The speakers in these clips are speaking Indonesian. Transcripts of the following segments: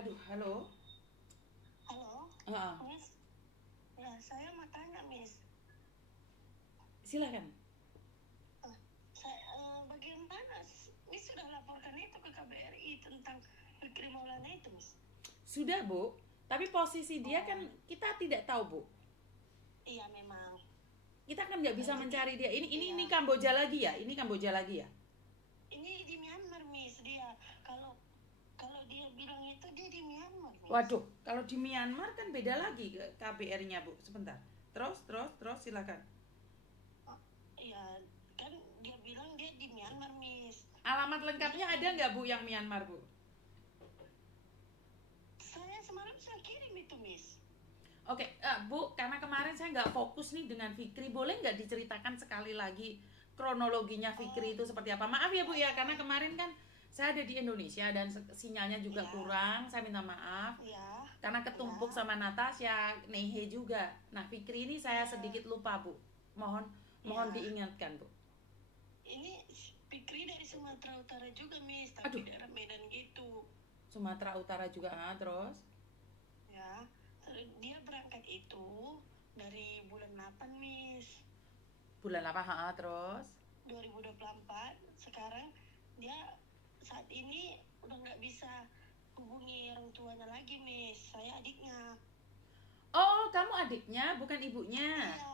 Aduh, halo. Halo, Ah, Miss. Ya, saya mau tanya, Miss. silakan. Eh, bagaimana Miss sudah laporkan itu ke KBRI tentang Fikri Maulana itu, Miss? Sudah, Bu. Tapi posisi dia kan Oh, kita tidak tahu, Bu. iya memang. Kita kan nggak bisa Jadi, mencari dia. Ini iya. Kamboja lagi ya? Ini Kamboja lagi ya? Ini di Myanmar, Miss. Dia kalau kalau dia bilang itu dia di Myanmar, Miss. Waduh, kalau di Myanmar kan beda lagi ke KBR-nya, Bu. Sebentar. Terus, silakan. Oh, iya, kan dia bilang dia di Myanmar, Miss. Alamat Dia lengkapnya ada nggak, Bu, yang Myanmar, Bu? saya semalam saya kirim itu, Miss. Oke, Bu, karena kemarin saya nggak fokus nih dengan Fikri, boleh nggak diceritakan sekali lagi kronologinya Fikri Oh, itu seperti apa? Maaf ya, Bu ya, karena kemarin kan saya ada di Indonesia dan sinyalnya juga iya, kurang, saya minta maaf. iya, Karena ketumpuk iya, sama Natasha, Nehe juga. Nah, Fikri ini saya iya, sedikit lupa, Bu. Mohon mohon iya. diingatkan, Bu. Ini Fikri dari Sumatera Utara juga, Miss, tapi Aduh, daerah Medan gitu. Sumatera Utara juga, terus Ya, terus dia berangkat itu dari bulan 8, Miss. bulan apa, terus. 2024. Sekarang dia saat ini udah nggak bisa hubungi orang tuanya lagi, Miss. Saya adiknya. Oh, kamu adiknya, bukan ibunya. Iya,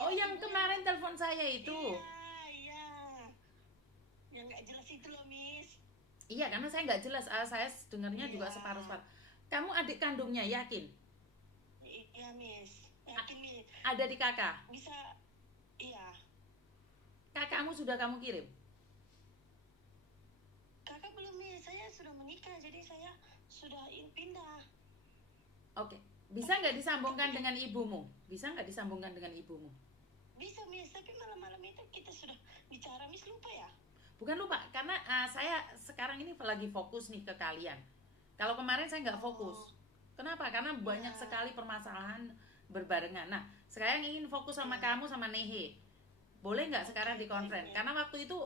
Oh, ya yang ibu yang kemarin telepon saya itu. iya, iya. Yang nggak jelas itu loh, Miss. Iya, karena saya nggak jelas. Saya dengarnya juga Iya, separuh-separuh. Kamu adik kandungnya, yakin? iya, Miss. A- Yakin, Miss. ada di kakak. Bisa, iya. Kakakmu sudah kamu kirim. Kakak belum, Miss. Saya sudah menikah, jadi saya sudah pindah. Oke. Bisa Tapi nggak disambungkan tapi dengan ibumu? Bisa nggak disambungkan dengan ibumu? bisa, Miss. Tapi malam-malam itu kita sudah bicara, Miss, lupa ya? Bukan lupa, karena saya sekarang ini lagi fokus nih ke kalian. Kalau kemarin saya nggak fokus. Oh, Kenapa? Karena banyak ya, sekali permasalahan berbarengan. Nah, sekarang ingin fokus sama ya. kamu sama Nehe. Boleh nggak sekarang Oke, di baik, konferen? Miss. Karena waktu itu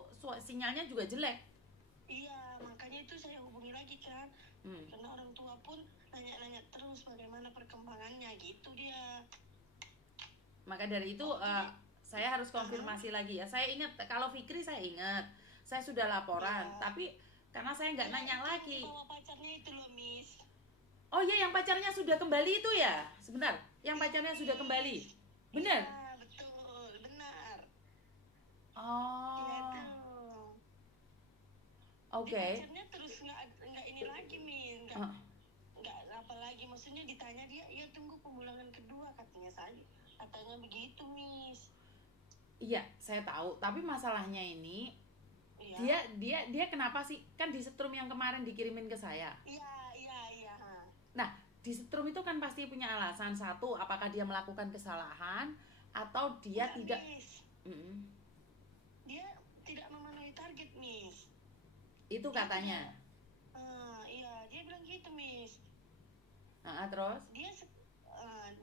sinyalnya juga jelek. Iya, makanya itu saya hubungi lagi kan. Hmm. Karena orang tua pun nanya-nanya terus bagaimana perkembangannya gitu dia. Maka dari itu Oh, jadi, saya harus aha, konfirmasi lagi ya. Saya ingat kalau Fikri saya ingat, saya sudah laporan. ya. Tapi karena saya nggak Ya, nanya itu yang lagi. dibawa pacarnya itu loh, Miss. Oh iya, yang pacarnya sudah kembali itu ya. Sebentar, yang Iya, pacarnya sudah kembali. Miss. Iya, Benar. betul, benar. Iya Oh, tuh. Jadi oke. pacarnya terus nggak ini lagi, Miss. Eh, Nggak apa lagi, maksudnya ditanya dia, ya tunggu pemulangan kedua katanya, saya katanya begitu, Miss. iya, saya tahu. Tapi masalahnya ini dia Iya, dia dia kenapa sih? Kan di setrum yang kemarin dikirimin ke saya. iya, iya, iya, ha. Nah, di setrum itu kan pasti punya alasan. Satu, apakah dia melakukan kesalahan atau dia Enggak, tidak. Miss. Mm, Dia tidak memenuhi target, Miss. itu Dia katanya. tidak, iya, dia bilang gitu, Miss. Terus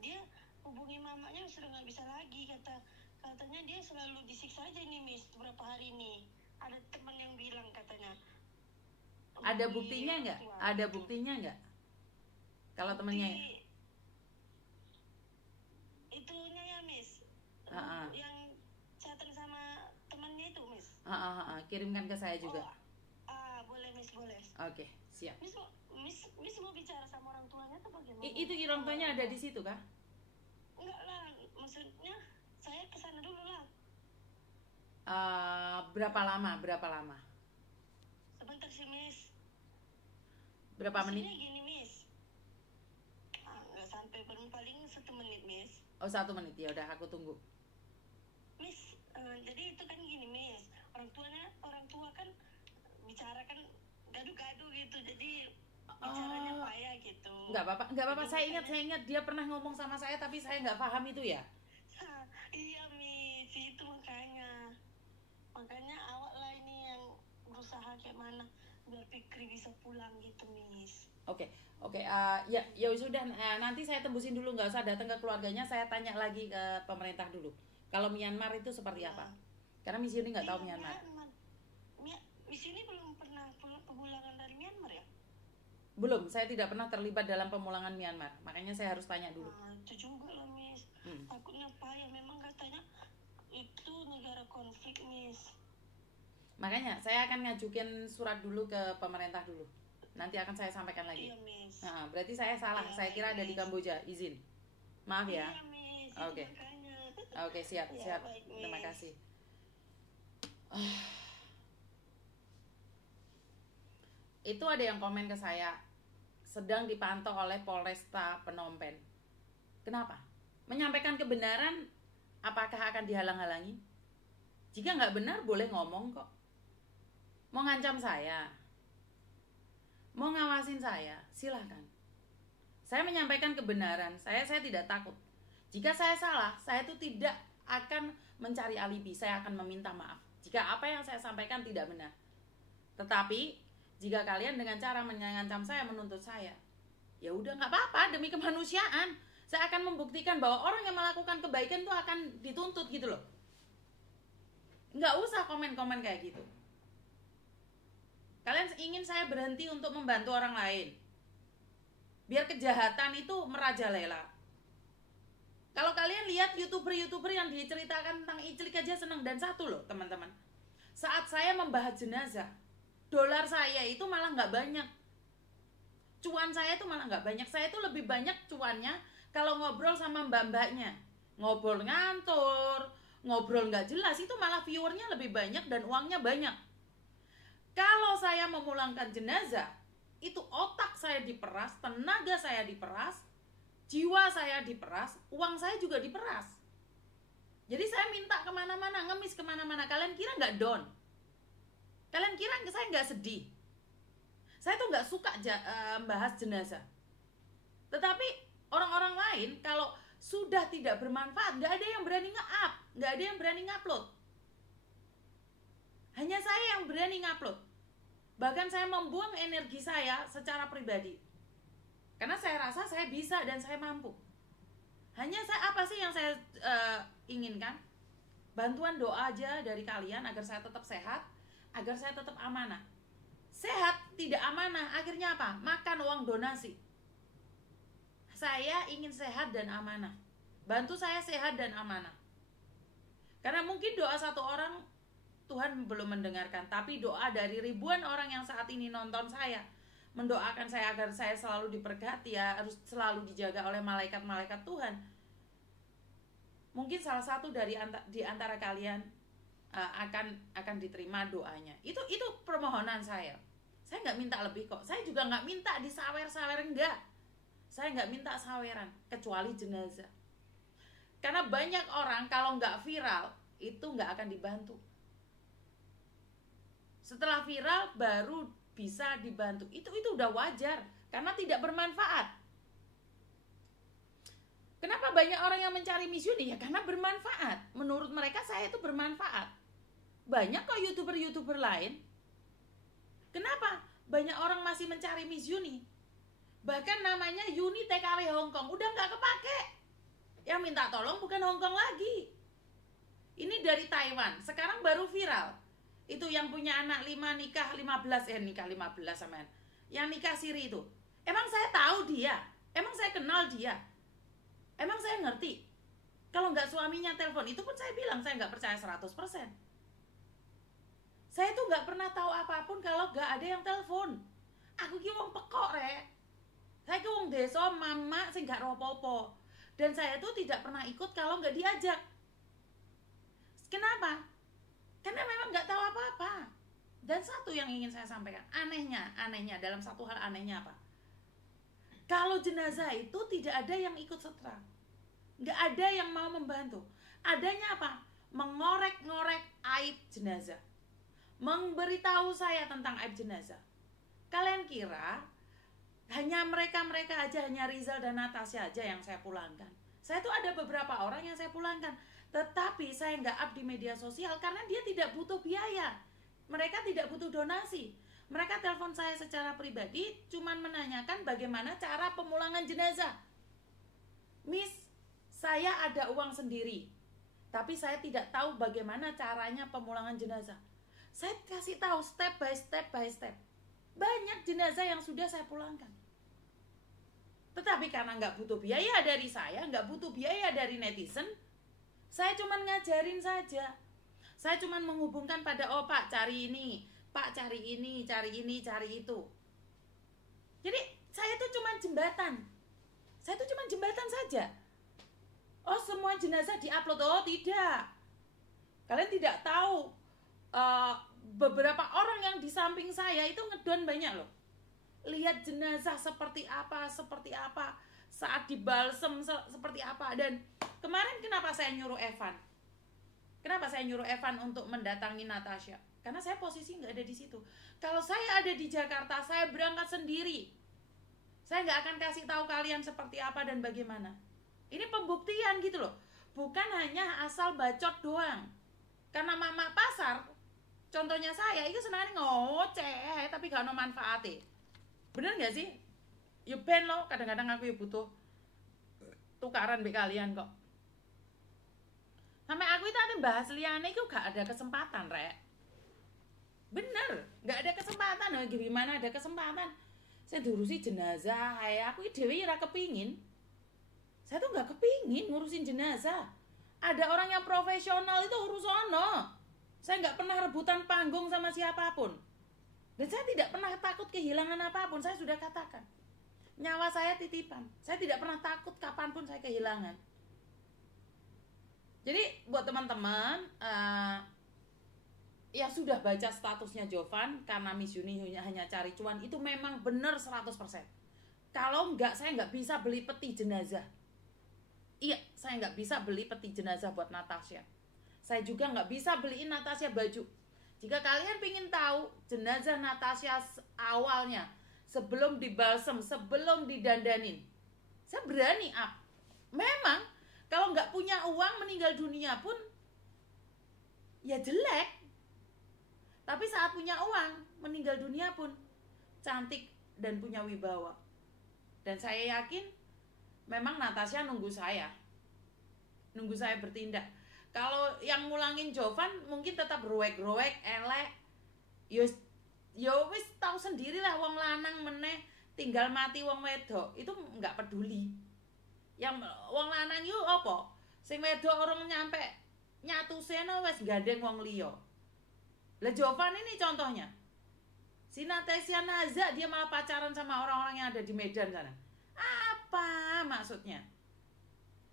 Dia hubungi mamanya sudah nggak bisa lagi, katanya dia selalu disiksa aja nih, Miss, beberapa hari ini. Ada teman yang bilang katanya ada hubungi buktinya orang nggak? tua Ada gitu. buktinya nggak? Kalau Bukti temennya, itunya ya, Miss. ah, Yang chatan sama temannya itu, Miss. kirimkan ke saya juga. Oh, boleh, Miss, boleh. Oke, siap. Miss mau bicara sama orang tuanya atau bagaimana? Itu orang tuanya ada di situ kah? Enggak lah, maksudnya saya kesana dulu lah. Berapa lama? Berapa lama? Sebentar sih, Miss. Berapa menit? Maksudnya gini, Miss. Nggak sampai paling 1 menit, Miss. Oh, 1 menit ya. Udah, aku tunggu. Miss, jadi itu kan gini, Miss. Orang tua kan bicara kan gaduh-gaduh gitu. Jadi bicaranya Oh, payah gitu. nggak apa-apa, nggak apa-apa. Jadi makanya, Saya ingat dia pernah ngomong sama saya, tapi saya nggak paham itu ya. iya, Miss, itu makanya. Makanya awak lah ini yang berusaha kayak mana biar Fikri bisa pulang gitu, Miss. Oke, oke. Ya, ya sudah. Nanti saya tembusin dulu, nggak usah datang ke keluarganya. Saya tanya lagi ke pemerintah dulu. Kalau Myanmar itu seperti Ya. apa? Karena misi ini nggak tahu Iya, Myanmar. Myanmar. Di sini belum pernah pemulangan dari Myanmar ya? Belum, saya tidak pernah terlibat dalam pemulangan Myanmar. Makanya saya harus tanya dulu. Nah, itu juga lah, Miss. Takutnya payah, memang katanya itu negara konflik, Miss. Makanya saya akan ngajukin surat dulu ke pemerintah dulu. Nanti akan saya sampaikan lagi. Iya, Miss. Nah, berarti saya salah. Iya, Saya kira ada di Miss. Kamboja. Izin. Maaf ya. Iya, Miss. Oke. Makanya. Oke, siap, Iya, siap. baik, Miss. Terima kasih. Itu ada yang komen ke saya, sedang dipantau oleh Polresta Phnom Penh. Kenapa? Menyampaikan kebenaran apakah akan dihalang-halangi? Jika nggak benar boleh ngomong kok. Mau ngancam saya, mau ngawasin saya, silahkan. Saya menyampaikan kebenaran, saya tidak takut. Jika saya salah, saya itu tidak akan mencari alibi, saya akan meminta maaf jika apa yang saya sampaikan tidak benar. Tetapi jika kalian dengan cara mengancam saya, menuntut saya, ya udah nggak apa-apa, demi kemanusiaan. Saya akan membuktikan bahwa orang yang melakukan kebaikan itu akan dituntut gitu loh. Nggak usah komen-komen kayak gitu. Kalian ingin saya berhenti untuk membantu orang lain, biar kejahatan itu merajalela. Kalau kalian lihat YouTuber yang diceritakan tentang Iclik aja seneng. Dan satu loh teman-teman, saat saya membahas jenazah, dolar saya itu malah nggak banyak, cuan saya itu malah nggak banyak. Saya itu lebih banyak cuannya kalau ngobrol sama mbak-mbaknya, ngobrol ngantor, ngobrol nggak jelas, itu malah viewernya lebih banyak dan uangnya banyak. Kalau saya memulangkan jenazah, itu otak saya diperas, tenaga saya diperas, jiwa saya diperas, uang saya juga diperas. Jadi saya minta kemana-mana, ngemis kemana-mana. Kalian kira nggak down? Kalian kira saya nggak sedih? Saya tuh nggak suka bahas jenazah. Tetapi orang-orang lain kalau sudah tidak bermanfaat, nggak ada yang berani nge-up, nggak ada yang berani ngupload. Hanya saya yang berani ngupload. Bahkan saya membuang energi saya secara pribadi, karena saya rasa saya bisa dan saya mampu. Hanya saya, apa sih yang saya inginkan? Bantuan doa aja dari kalian agar saya tetap sehat, agar saya tetap amanah. Sehat tidak amanah, akhirnya apa? Makan uang donasi. Saya ingin sehat dan amanah. Bantu saya sehat dan amanah. Karena mungkin doa satu orang Tuhan belum mendengarkan, tapi doa dari ribuan orang yang saat ini nonton saya, mendoakan saya agar saya selalu diberkati, ya, harus selalu dijaga oleh malaikat-malaikat Tuhan. Mungkin salah satu di antara kalian akan diterima doanya. Itu permohonan saya. Saya nggak minta lebih kok. Saya juga nggak minta disawer-sawer, enggak. Saya nggak minta saweran, kecuali jenazah. Karena banyak orang kalau nggak viral itu nggak akan dibantu. Setelah viral baru bisa dibantu. Itu udah wajar, karena tidak bermanfaat. Kenapa banyak orang yang mencari Miss Yuni? Ya karena bermanfaat. Menurut mereka saya itu bermanfaat. Banyak kok YouTuber lain. Kenapa banyak orang masih mencari Miss Yuni? Bahkan namanya Yuni TKW Hongkong udah nggak kepake. Yang minta tolong bukan Hongkong lagi. Ini dari Taiwan. Sekarang baru viral. Itu yang punya anak 5 nikah 15, nikah 15 sama yang nikah siri itu. Emang saya tahu dia? Emang saya kenal dia? Emang saya ngerti? Kalau nggak suaminya telepon, itu pun saya bilang saya nggak percaya 100%. Saya tuh nggak pernah tahu apapun kalau nggak ada yang telepon. Aku ki wong pekok rek. Saya ki wong desa mama sing gak ropo-opo. Dan saya tuh tidak pernah ikut kalau nggak diajak. Kenapa? Karena memang nggak tahu apa-apa. Dan satu yang ingin saya sampaikan, anehnya dalam satu hal anehnya apa? Kalau jenazah itu tidak ada yang ikut setra, nggak ada yang mau membantu. Adanya apa? Mengorek-ngorek aib jenazah, memberitahu saya tentang aib jenazah. Kalian kira hanya mereka aja, hanya Rizal dan Natasha aja yang saya pulangkan? Saya tuh ada beberapa orang yang saya pulangkan, tetapi saya nggak up di media sosial karena dia tidak butuh biaya. Mereka tidak butuh donasi. Mereka telepon saya secara pribadi, cuman menanyakan bagaimana cara pemulangan jenazah. Miss, saya ada uang sendiri, tapi saya tidak tahu bagaimana caranya pemulangan jenazah. Saya kasih tahu step by step. Banyak jenazah yang sudah saya pulangkan. Tetapi karena nggak butuh biaya dari saya, nggak butuh biaya dari netizen, saya cuma ngajarin saja. Saya cuma menghubungkan pada, oh Pak cari ini, Pak cari ini, cari itu. Jadi saya tuh cuma jembatan. Saya tuh cuma jembatan saja. Oh semua jenazah diupload? Oh tidak. Kalian tidak tahu, beberapa orang yang di samping saya itu ngedon banyak loh. Lihat jenazah seperti apa saat dibalsem seperti apa. Dan kemarin kenapa saya nyuruh Evan? Kenapa saya nyuruh Evan untuk mendatangi Natasha? Karena saya posisi nggak ada di situ. Kalau saya ada di Jakarta, saya berangkat sendiri. Saya nggak akan kasih tahu kalian seperti apa dan bagaimana. Ini pembuktian gitu loh. Bukan hanya asal bacot doang. Karena mama pasar, contohnya saya, itu senang ngoceh, tapi gak ada manfaatnya. Bener gak sih? Ya ben loh, kadang-kadang aku ya butuh tukaran be kalian kok. Sampai aku itu ada bahas liane itu gak ada kesempatan, Rek. Bener, gak ada kesempatan. Nah, gimana ada kesempatan? Saya diurusi jenazah, aku dewe ora kepingin. Saya tuh gak kepingin ngurusin jenazah. Ada orang yang profesional itu urusono. Saya nggak pernah rebutan panggung sama siapapun. Dan saya tidak pernah takut kehilangan apapun. Saya sudah katakan, nyawa saya titipan. Saya tidak pernah takut kapanpun saya kehilangan. Jadi buat teman-teman yang sudah baca statusnya Jovan, karena Miss Yuni hanya cari cuan, itu memang benar 100%. Kalau nggak, saya nggak bisa beli peti jenazah. Iya, saya nggak bisa beli peti jenazah buat Natasha. Saya juga nggak bisa beliin Natasha baju. Jika kalian pengen tahu jenazah Natasha awalnya, sebelum dibalsem, sebelum didandanin, saya berani up. Memang, kalau nggak punya uang meninggal dunia pun, ya jelek. Tapi saat punya uang, meninggal dunia pun cantik dan punya wibawa. Dan saya yakin, memang Natasha nunggu saya bertindak. Kalau yang ngulangin Jovan mungkin tetap ruwek-ruwek, elek. Yo wis tahu sendiri lah, wong lanang meneh tinggal mati wong wedok itu nggak peduli. Yang wong lanang yo apa? Sing wedok orang nyampe nyatusena wis gandeng wong liya. Lah Jovan ini contohnya. Si Natasha Naza dia malah pacaran sama orang-orang yang ada di Medan sana. Apa maksudnya?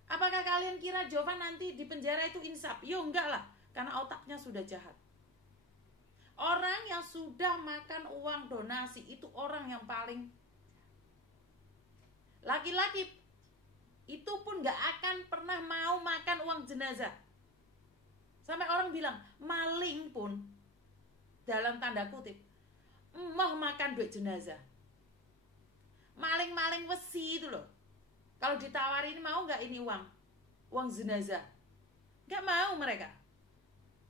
Apakah kalian kira Jovan nanti di penjara itu insaf? Yo enggak lah, karena otaknya sudah jahat. Orang yang sudah makan uang donasi itu orang yang paling, laki-laki itu pun gak akan pernah mau makan uang jenazah. Sampai orang bilang maling pun dalam tanda kutip mau makan duit jenazah. Maling-maling besi itu loh. Kalau ditawarin mau nggak ini uang jenazah? Nggak mau mereka.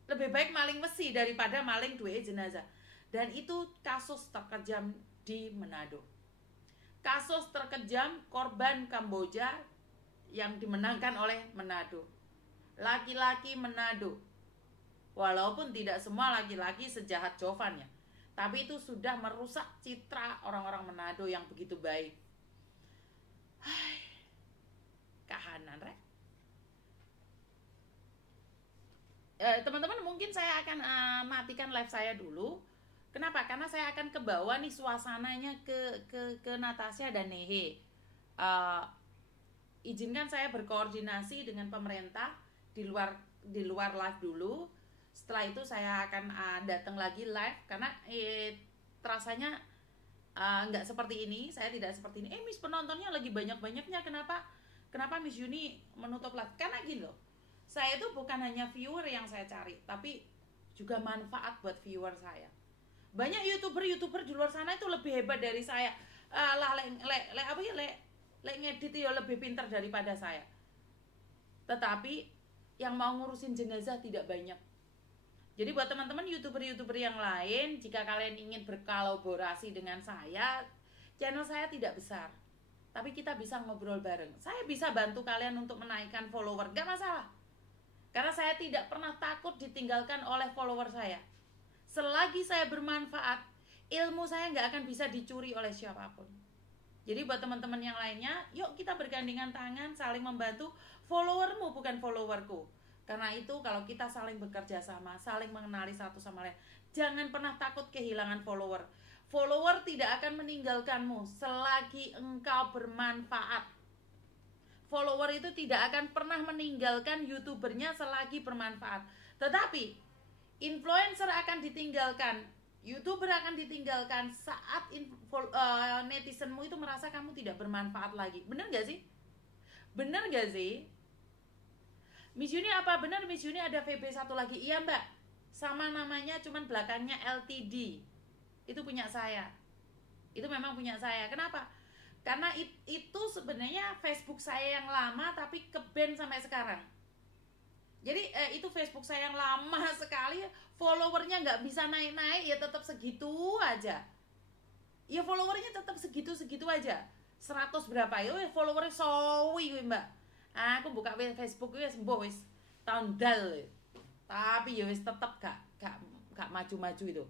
Lebih baik maling besi daripada maling duit jenazah. Dan itu kasus terkejam di Manado. Kasus terkejam korban Kamboja yang dimenangkan oleh Manado. Laki-laki Manado. Walaupun tidak semua laki-laki sejahat Jovan ya. Tapi itu sudah merusak citra orang-orang Manado yang begitu baik. Kahanan, Rek. Teman-teman mungkin saya akan matikan live saya dulu. Kenapa? Karena saya akan ke bawah nih suasananya ke Natasha dan Nehe. Izinkan saya berkoordinasi dengan pemerintah di luar live dulu. Setelah itu saya akan datang lagi live karena rasanya nggak seperti ini. Saya tidak seperti ini. Miss penontonnya lagi banyak-banyaknya. Kenapa Miss Yuni menutup live? Karena gini loh, saya itu bukan hanya viewer yang saya cari, tapi juga manfaat buat viewer saya. Banyak youtuber di luar sana itu lebih hebat dari saya. Ngedit ya lebih pintar daripada saya. Tetapi yang mau ngurusin jenazah tidak banyak. Jadi buat teman-teman youtuber yang lain, jika kalian ingin berkolaborasi dengan saya, channel saya tidak besar, tapi kita bisa ngobrol bareng. Saya bisa bantu kalian untuk menaikkan follower, gak masalah. Karena saya tidak pernah takut ditinggalkan oleh follower saya. Selagi saya bermanfaat, ilmu saya nggak akan bisa dicuri oleh siapapun. Jadi buat teman-teman yang lainnya, yuk kita bergandengan tangan, saling membantu. Followermu bukan followerku. Karena itu kalau kita saling bekerja sama, saling mengenali satu sama lain, jangan pernah takut kehilangan follower. Follower tidak akan meninggalkanmu selagi engkau bermanfaat. Follower itu tidak akan pernah meninggalkan YouTubernya selagi bermanfaat. Tetapi influencer akan ditinggalkan, YouTuber akan ditinggalkan saat netizenmu itu merasa kamu tidak bermanfaat lagi. Bener gak sih? Bener gak sih? Miss Yuni apa benar Miss Yuni ada VB satu lagi? Iya mbak, sama namanya cuman belakangnya LTD. Itu punya saya. Itu memang punya saya. Kenapa? Karena itu sebenarnya Facebook saya yang lama tapi ke-ban sampai sekarang. Jadi itu Facebook saya yang lama sekali, followernya nggak bisa naik-naik, ya tetap segitu aja. Ya followernya tetap segitu-segitu aja. 100 berapa ya? Followernya sowi mbak. Aku buka Facebook wis mbok wis tahun dal. Tapi ya wis tetep gak maju-maju itu.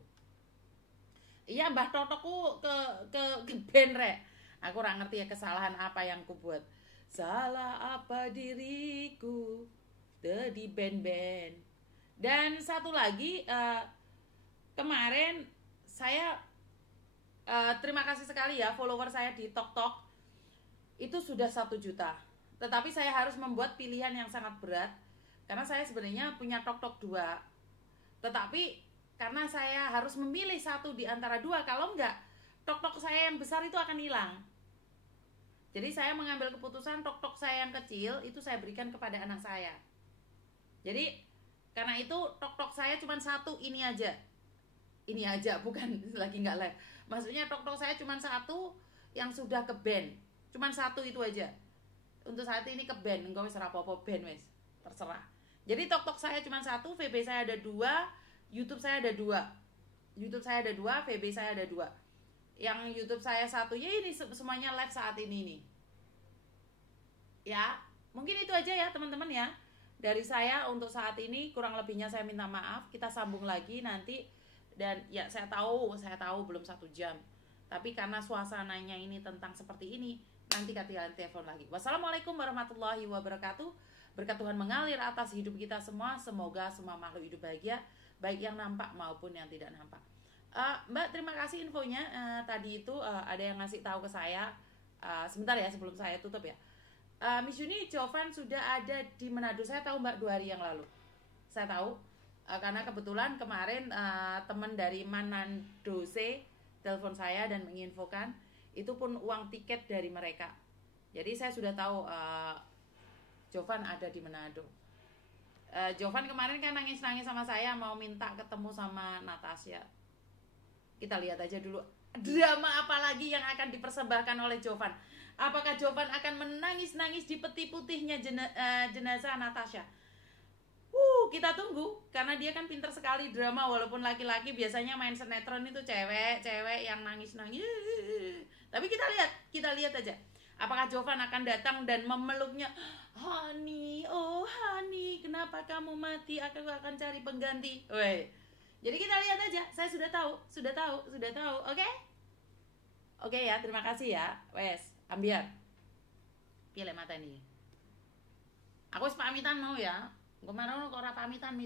Iya Mbah Totokku ke band rek. Aku ora ngerti ya kesalahan apa yang ku buat. Salah apa diriku di band-band. Dan satu lagi kemarin saya terima kasih sekali ya follower saya di TokTok itu sudah 1 juta. Tetapi saya harus membuat pilihan yang sangat berat karena saya sebenarnya punya TokTok 2. Tetapi karena saya harus memilih satu di antara 2, kalau enggak TokTok saya yang besar itu akan hilang. Jadi saya mengambil keputusan TokTok saya yang kecil itu saya berikan kepada anak saya. Jadi karena itu TokTok saya cuma 1 ini aja. Ini aja bukan lagi enggak live. Maksudnya TokTok saya cuma 1 yang sudah ke-ban. Cuma 1 itu aja. Untuk saat ini ke-ban, engkau wis ora apa-apa ban wis, terserah. Jadi TokTok saya cuma 1, VB saya ada 2, YouTube saya ada 2. YouTube saya ada 2, VB saya ada 2. Yang YouTube saya 1 ya ini semuanya live saat ini nih. Ya, mungkin itu aja ya teman-teman ya. Dari saya untuk saat ini, kurang lebihnya saya minta maaf. Kita sambung lagi nanti. Dan ya saya tahu belum 1 jam. Tapi karena suasananya ini tentang seperti ini, nanti kalian telepon lagi. Wassalamualaikum warahmatullahi wabarakatuh. Berkat Tuhan mengalir atas hidup kita semua. Semoga semua makhluk hidup bahagia, baik yang nampak maupun yang tidak nampak. Mbak, terima kasih infonya. Tadi itu ada yang ngasih tahu ke saya. Sebentar ya sebelum saya tutup ya. Miss Yuni, Jovan sudah ada di Manado. Saya tahu Mbak 2 hari yang lalu. Saya tahu karena kebetulan kemarin teman dari Manado telepon saya dan menginfokan itu pun uang tiket dari mereka. Jadi saya sudah tahu Jovan ada di Manado. Jovan kemarin kan nangis-nangis sama saya mau minta ketemu sama Natasha. Kita lihat aja dulu drama apa lagi yang akan dipersembahkan oleh Jovan. Apakah Jovan akan menangis-nangis di peti putihnya jenazah Natasha? Kita tunggu karena dia kan pinter sekali drama, walaupun laki-laki biasanya main sinetron itu cewek yang nangis-nangis. Tapi kita lihat aja. Apakah Jovan akan datang dan memeluknya, Honey, oh honey, kenapa kamu mati? Aku akan cari pengganti. Woi. Jadi kita lihat aja. Saya sudah tahu. Oke? Oke ya, terima kasih ya. Wes, ambiar. Pilih mata ini. Aku pamitan mau ya. Kemarin kok ora pamitan.